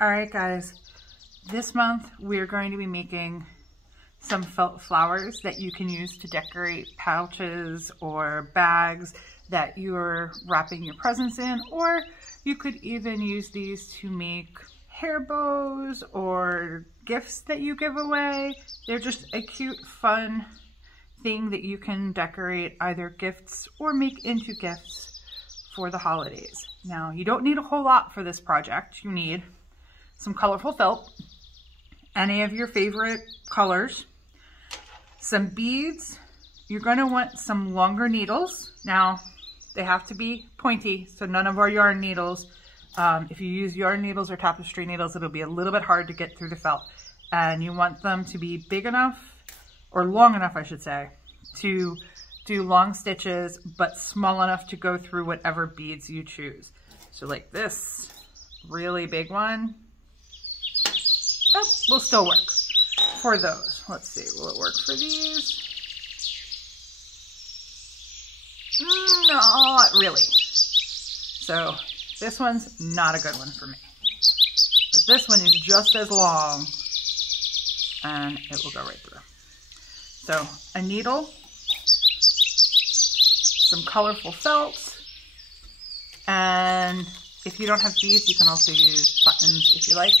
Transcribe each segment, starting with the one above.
All right, guys, this month we're going to be making some felt flowers that you can use to decorate pouches or bags that you're wrapping your presents in, or you could even use these to make hair bows or gifts that you give away. They're just a cute, fun thing that you can decorate either gifts or make into gifts for the holidays. Now, you don't need a whole lot for this project. You need some colorful felt, any of your favorite colors, some beads. You're going to want some longer needles. Now, they have to be pointy, so none of our yarn needles. If you use yarn needles or tapestry needles, it'll be a little bit hard to get through the felt. And you want them to be big enough, or long enough, I should say, to do long stitches, but small enough to go through whatever beads you choose. So like this really big one, that will still work for those. Let's see, will it work for these? Not really. So this one's not a good one for me. But this one is just as long and it will go right through. So a needle, some colorful felt, and if you don't have beads, you can also use buttons if you like.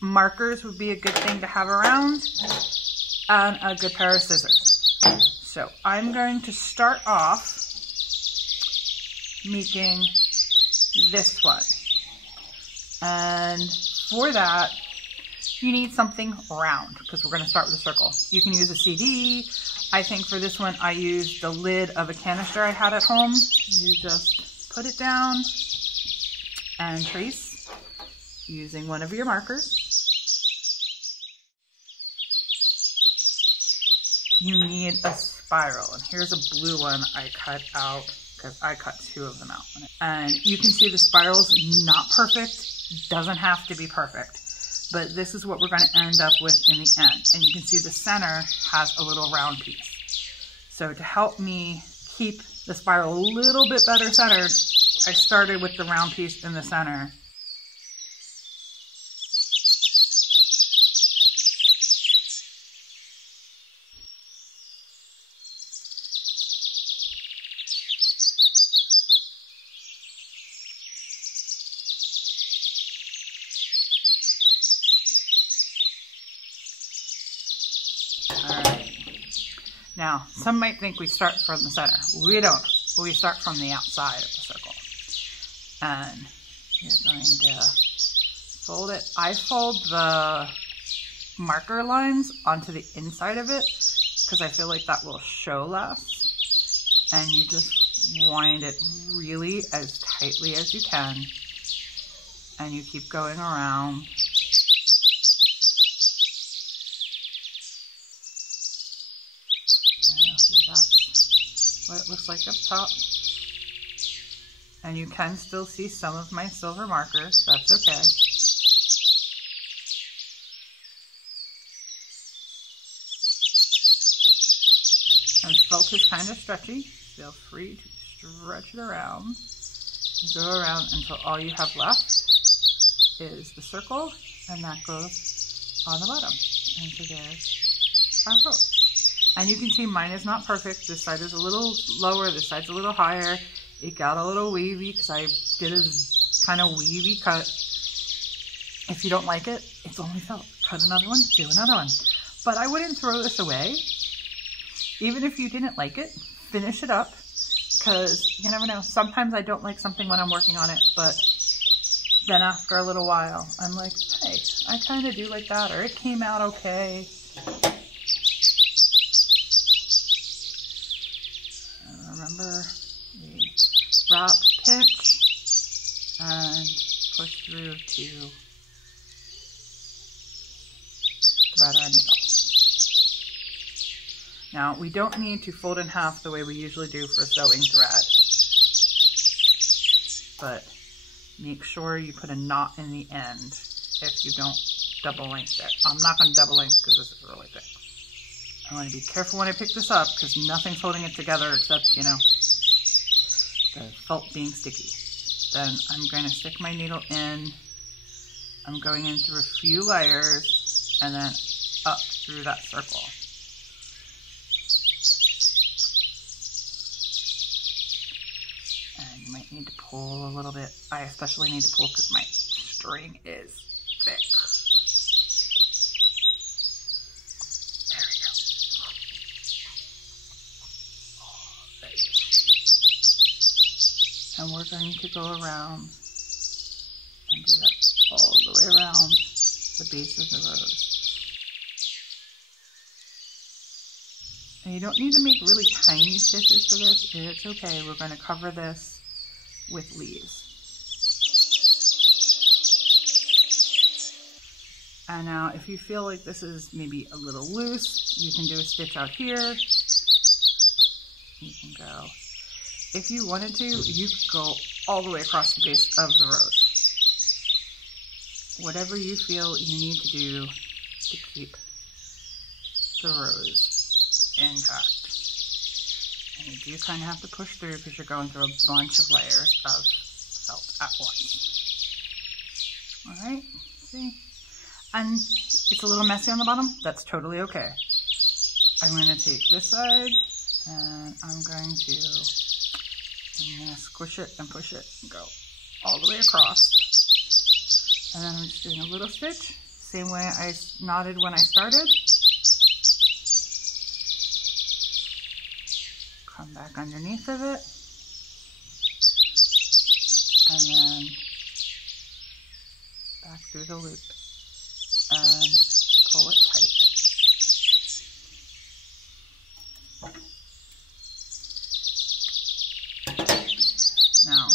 Markers would be a good thing to have around, and a good pair of scissors. So I'm going to start off making this one. And for that, you need something round because we're going to start with a circle. You can use a CD. I think for this one, I used the lid of a canister I had at home. You just put it down and trace using one of your markers. You need a spiral, and here's a blue one I cut out because I cut 2 of them out. And you can see the spiral's not perfect, doesn't have to be perfect, but this is what we're going to end up with in the end. And you can see the center has a little round piece. So to help me keep the spiral a little bit better centered, I started with the round piece in the center. Now, some might think we start from the center. We don't. We start from the outside of the circle. And you're going to fold it. I fold the marker lines onto the inside of it because I feel like that will show less. And you just wind it really as tightly as you can. And you keep going around. What it looks like up top. And you can still see some of my silver markers, that's okay. And felt is kind of stretchy. Feel free to stretch it around. You go around until all you have left is the circle, and that goes on the bottom. And so there's our rope. And you can see mine is not perfect. This side is a little lower, this side's a little higher. It got a little wavy because I did a kind of wavy cut. If you don't like it, it's only felt. Cut another one, do another one. But I wouldn't throw this away. Even if you didn't like it, finish it up. Because you never know. Sometimes I don't like something when I'm working on it, but then after a little while, I'm like, hey, I kind of do like that, or it came out okay. Remember, we wrap, pinch, and push through to thread our needle. Now, we don't need to fold in half the way we usually do for sewing thread, but make sure you put a knot in the end if you don't double length it. I'm not going to double length because this is really thick. I want to be careful when I pick this up because nothing's holding it together except, you know, the felt being sticky. then I'm going to stick my needle in. I'm going in through a few layers and then up through that circle. And you might need to pull a little bit. I especially need to pull because my string is thick. There we go. Oh, there you go. And we're going to go around and do that all the way around the base of the rose. And you don't need to make really tiny stitches for this. It's okay. We're going to cover this with leaves. And now if you feel like this is maybe a little loose, you can do a stitch out here. You can go. If you wanted to, you could go all the way across the base of the rose. Whatever you feel you need to do to keep the rose intact. And you do kind of have to push through because you're going through a bunch of layers of felt at once. Alright, see? And it's a little messy on the bottom. That's totally okay. I'm going to take this side and I'm going to squish it and push it and go all the way across. And then I'm just doing a little stitch, same way I knotted when I started. Come back underneath of it. And then back through the loop and pull it tight. Now,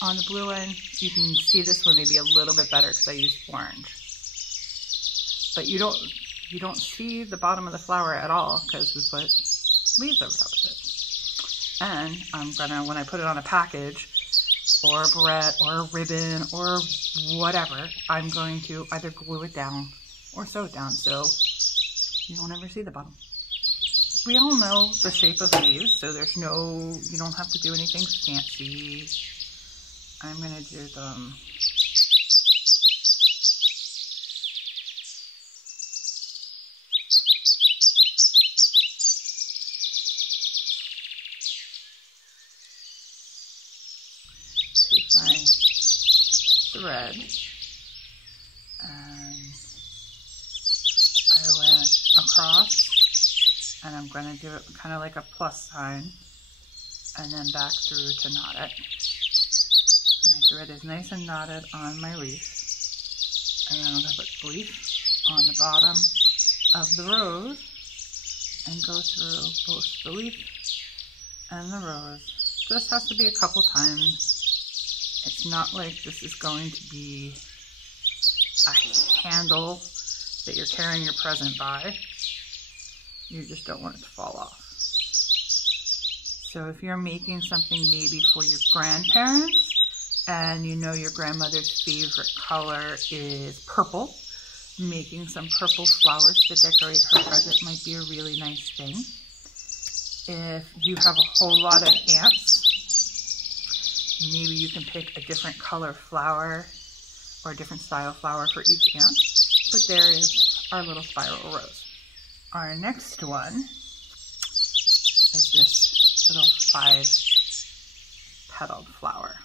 on the blue end, you can see this one maybe a little bit better because I used orange. But you don't see the bottom of the flower at all because we put leaves over top of it. And I'm gonna, when I put it on a package or a barrette or a ribbon or whatever, I'm going to either glue it down or sew it down so you don't ever see the bottom. We all know the shape of leaves, so there's no, you don't have to do anything fancy. I'm gonna do them take my thread and I went across and I'm going to do it kind of like a plus sign and then back through to knot it. And my thread is nice and knotted on my leaf. And then I'm going to put the leaf on the bottom of the rose and go through both the leaf and the rose. This has to be a couple times. It's not like this is going to be a handle that you're carrying your present by. You just don't want it to fall off. So if you're making something maybe for your grandparents and you know your grandmother's favorite color is purple, making some purple flowers to decorate her present might be a really nice thing. If you have a whole lot of ants, maybe you can pick a different color flower or a different style flower for each ant. But there is our little spiral rose. Our next one is this little 5-petaled flower.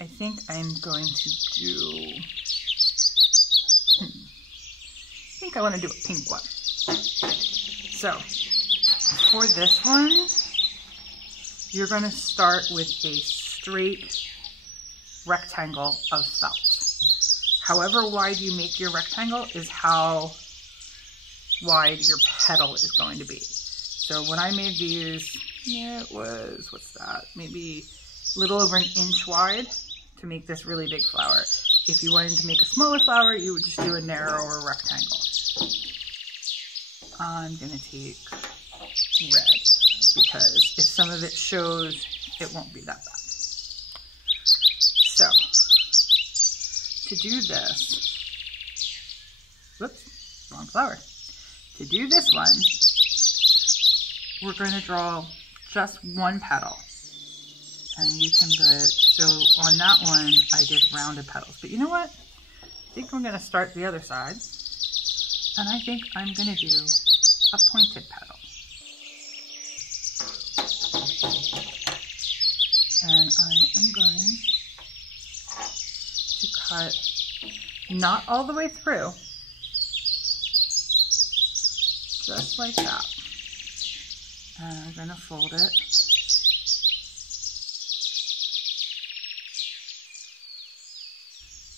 I think I'm going to do, I think I want to do a pink one. So for this one, you're going to start with a straight rectangle of felt. However wide you make your rectangle is how wide your petal is going to be. So when I made these, yeah, it was, what's that? Maybe a little over 1 inch wide to make this really big flower. If you wanted to make a smaller flower, you would just do a narrower rectangle. I'm gonna take red because if some of it shows, it won't be that bad. So, to do this, whoops, wrong flower. To do this one, we're going to draw just 1 petal. And you can put, so on that one, I did rounded petals. But you know what? I think I'm going to start the other side. And I think I'm going to do a pointed petal. And I am going to cut not all the way through, just like that. And I'm going to fold it.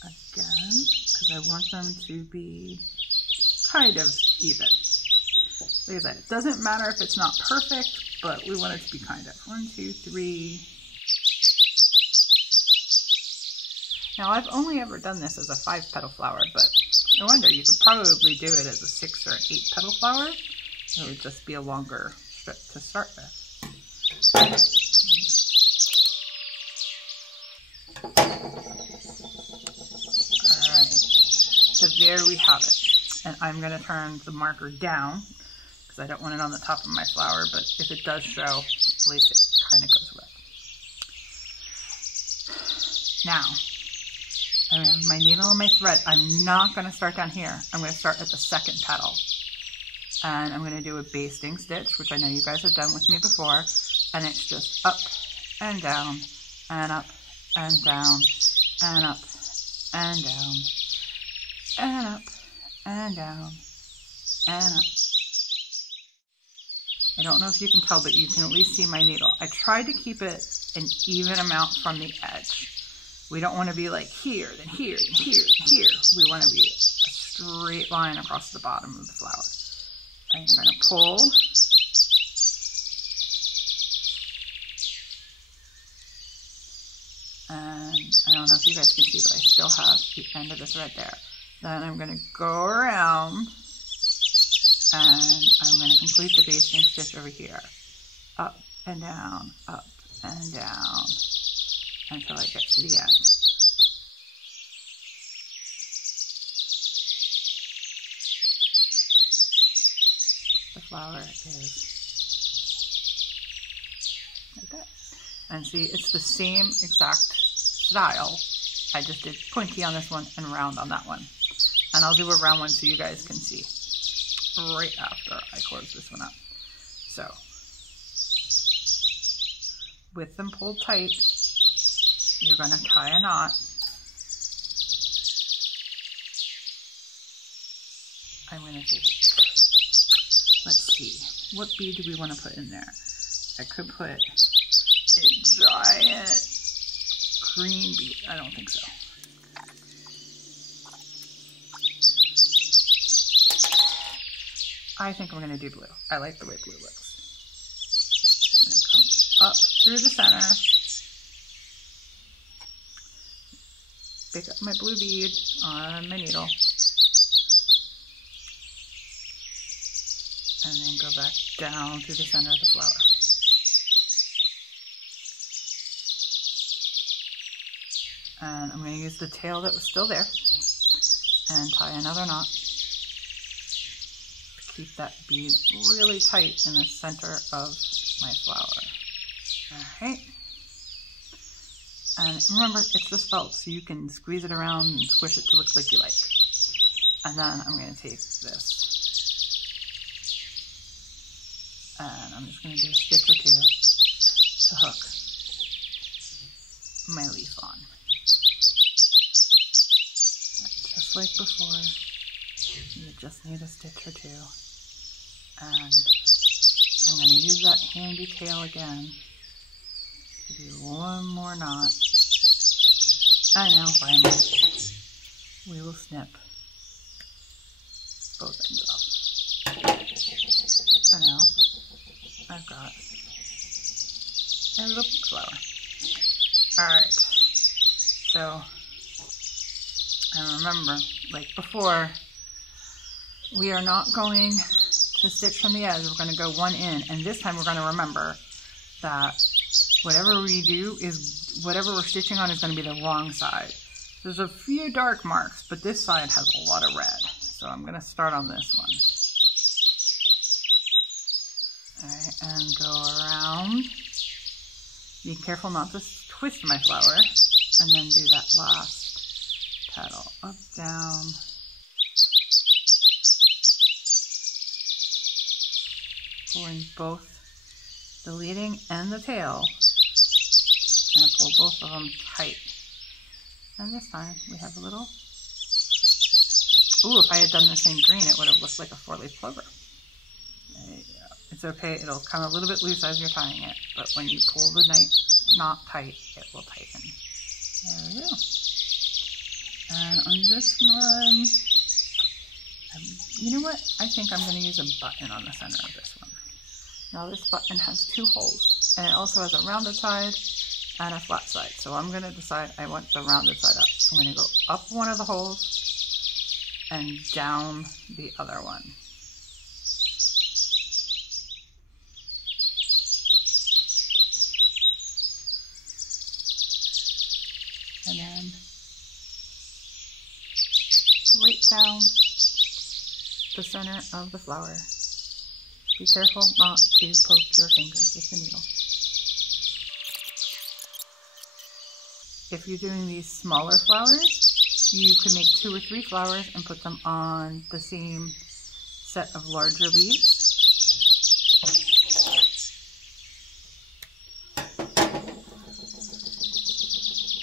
Again, because I want them to be kind of even. Like I said, it doesn't matter if it's not perfect, but we want it to be kind of. 1, 2, 3. Now I've only ever done this as a 5-petal flower, but I wonder, you could probably do it as a 6 or 8-petal flower. It would just be a longer strip to start with. So there we have it. And I'm going to turn the marker down because I don't want it on the top of my flower, but if it does show, at least it kind of goes with. Now, I have my needle and my thread. I'm not going to start down here. I'm going to start at the second petal. And I'm going to do a basting stitch, which I know you guys have done with me before. And it's just up and down and up and down and up and down. And up, and down, and up. I don't know if you can tell, but you can at least see my needle. I tried to keep it an even amount from the edge. We don't want to be like here, then here, then here, then here. We want to be a straight line across the bottom of the flower. And you're going to pull. And I don't know if you guys can see, but I still have the end of the thread there. Then I'm going to go around and I'm going to complete the basting stitch over here. Up and down until I get to the end. The flower is like that. And see, it's the same exact style. I just did pointy on this one and round on that one. And I'll do a round one so you guys can see right after I close this one up. So, with them pulled tight, you're going to tie a knot. I'm going to take, let's see, what bead do we want to put in there? I could put a giant green bead. I don't think so. I think I'm going to do blue. I like the way blue looks. I'm going to come up through the center, pick up my blue bead on my needle, and then go back down through the center of the flower. And I'm going to use the tail that was still there and tie another knot. Keep that bead really tight in the center of my flower. Alright. And remember, it's this felt, so you can squeeze it around and squish it to look like you like. And then I'm going to take this. And I'm just going to do a stitch or two to hook my leaf on. Just like before, you just need a stitch or two. And I'm going to use that handy tail again to do one more knot. And now finally, we will snip both ends off. So now I've got a little pink flower. Alright, so, and remember, like before, we are not going to stitch from the edge. We're going to go one in, and this time we're going to remember that whatever we do is, whatever we're stitching on is going to be the wrong side. There's a few dark marks, but this side has a lot of red. So I'm going to start on this one. Alright, and go around Be careful not to twist my flower, and then do that last petal. Up, down. Pulling both the leading and the tail. I'm going to pull both of them tight. And this time we have a little... Ooh, if I had done the same green, it would have looked like a 4-leaf clover. There you go. It's okay, it'll come a little bit loose as you're tying it, but when you pull the knot tight, it will tighten. There we go. And on this one, you know what? I think I'm going to use a button on the center of this one. Now this button has 2 holes, and it also has a rounded side and a flat side. So I'm going to decide I want the rounded side up. I'm going to go up one of the holes and down the other one. And then right down the center of the flower. Be careful not to poke your fingers with the needle. If you're doing these smaller flowers, you can make 2 or 3 flowers and put them on the same set of larger leaves.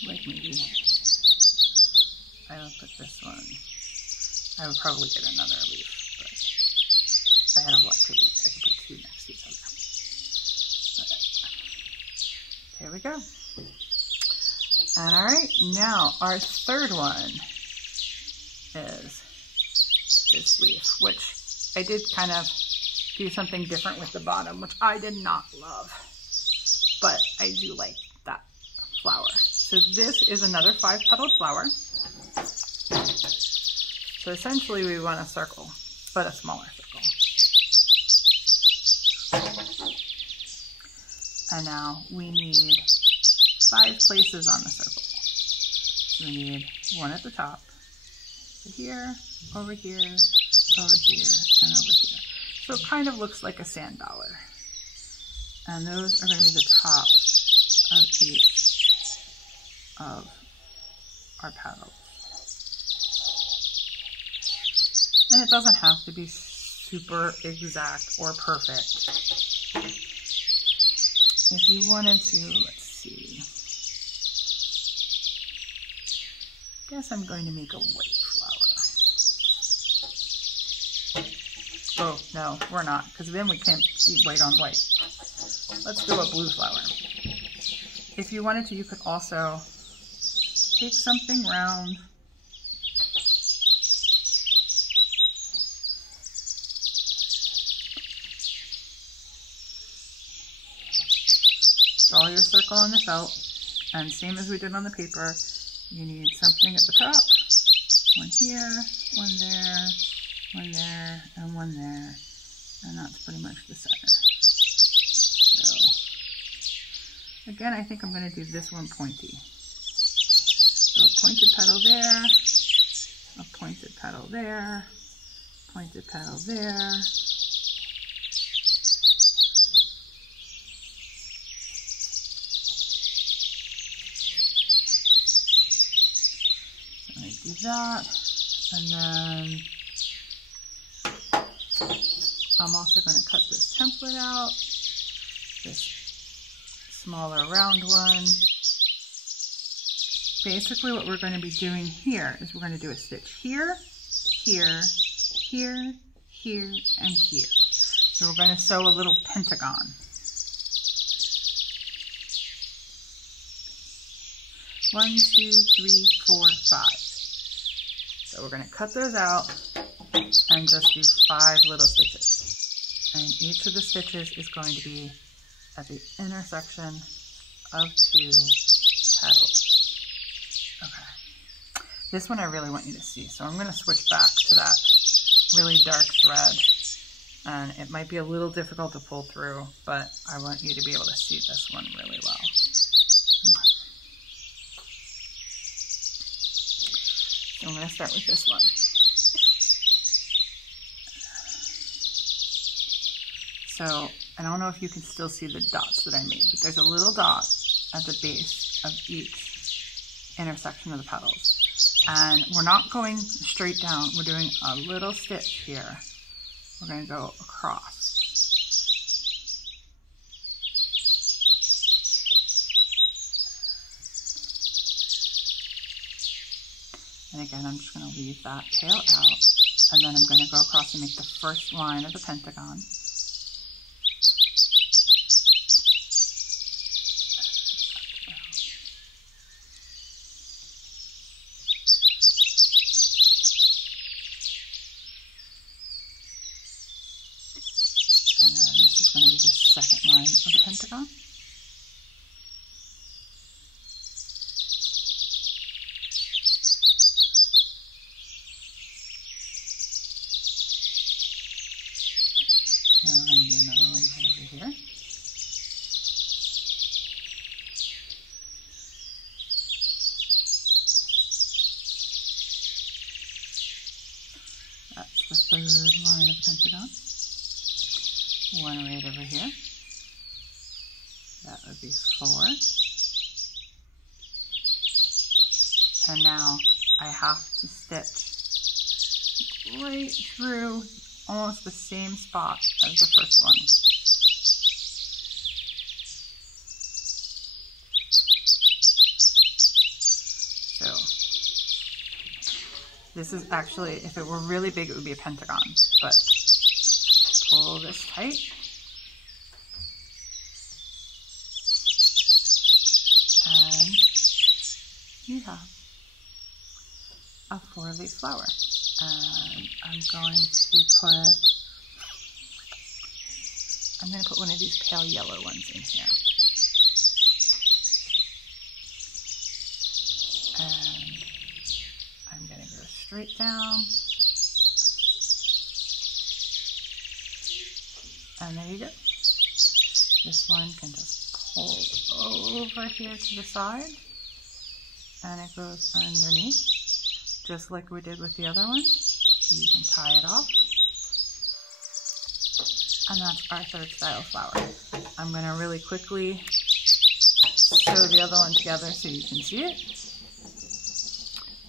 Like maybe I would put this one. I would probably get another leaf, but if I had a lot of leaves, I could put 2 next to each other. But there we go. And all right, now our third one is this leaf, which I did kind of do something different with the bottom, which I did not love, but I do like that flower. So this is another 5-petaled flower. So essentially we want a circle, but a smaller circle. And now we need 5 places on the circle. So we need 1 at the top, so here, over here, over here, and over here. So it kind of looks like a sand dollar. And those are going to be the tops of each of our petals. And it doesn't have to be super exact or perfect. If you wanted to, let's see. I guess I'm going to make a white flower. Oh, no, we're not, because then we can't see white on white. Let's do a blue flower. If you wanted to, you could also take something round, draw your circle on the felt, and same as we did on the paper, you need something at the top, 1 here, 1 there, 1 there, and 1 there, and that's pretty much the center. So, again, I think I'm going to do this one pointy. So a pointed petal there, a pointed petal there, pointed petal there. Do that, and then I'm also going to cut this template out, this smaller round one. Basically what we're going to be doing here is we're going to do a stitch here, here, here, here, and here. So we're going to sew a little pentagon. One, 2, 3, 4, 5. So we're going to cut those out and just do 5 little stitches. And each of the stitches is going to be at the intersection of 2 petals. Okay. This one I really want you to see. So I'm going to switch back to that really dark thread. And it might be a little difficult to pull through, but I want you to be able to see this one really well. Okay. I'm going to start with this one. So I don't know if you can still see the dots that I made, but there's a little dot at the base of each intersection of the petals. And we're not going straight down, we're doing a little stitch here. We're going to go across. And again, I'm just going to leave that tail out, and then I'm going to go across and make the first line of the pentagon. And then this is going to be the second line of the pentagon. And we're going to do another one right over here. That's the third line of the pentagon. One right over here. That would be 4. And now I have to stitch right through almost the same spot as the first one. So this is actually, if it were really big, it would be a pentagon, but pull this tight. And you have a 4-leaf flower. And I'm going to put one of these pale yellow ones in here. And I'm going to go straight down. And there you go. This one can just pull over here to the side, and it goes underneath, just like we did with the other one. You can tie it off. And that's our third style flower. I'm going to really quickly sew the other one together so you can see it.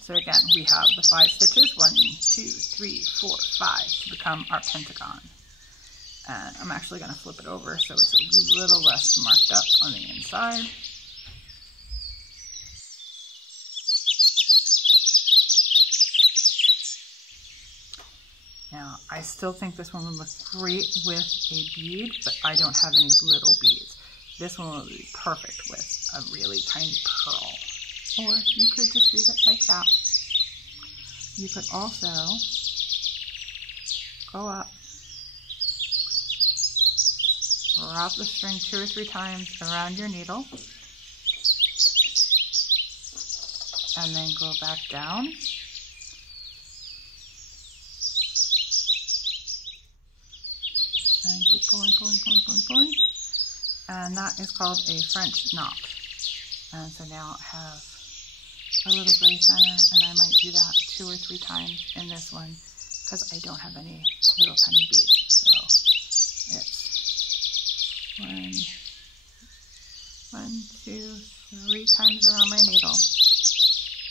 So again, we have the 5 stitches, 1, 2, 3, 4, 5 to become our pentagon. And I'm actually going to flip it over so it's a little less marked up on the inside. Now, I still think this one would look great with a bead, but I don't have any little beads. This one would be perfect with a really tiny pearl. Or you could just leave it like that. You could also go up, wrap the string 2 or 3 times around your needle, and then go back down. And keep pulling, pulling, pulling, pulling, pulling. And that is called a French knot. And so now I have a little gray center, and I might do that 2 or 3 times in this one because I don't have any little tiny beads. So it's 1, 2, 3 times around my needle.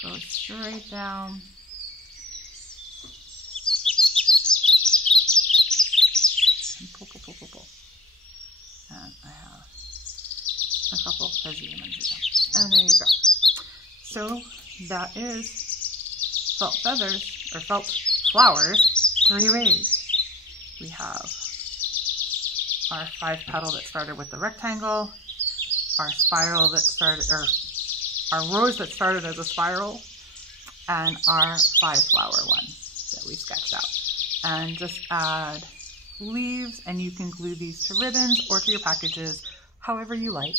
Go straight down. And pull, pull, pull, pull, pull. And I have a couple fuzzy ones again. And there you go. So that is felt feathers, or felt flowers, 3 ways. We have our 5 petal that started with the rectangle, our spiral that started, or our rose that started as a spiral, and our 5 flower one that we sketched out. And just add leaves, and you can glue these to ribbons or to your packages, however you like.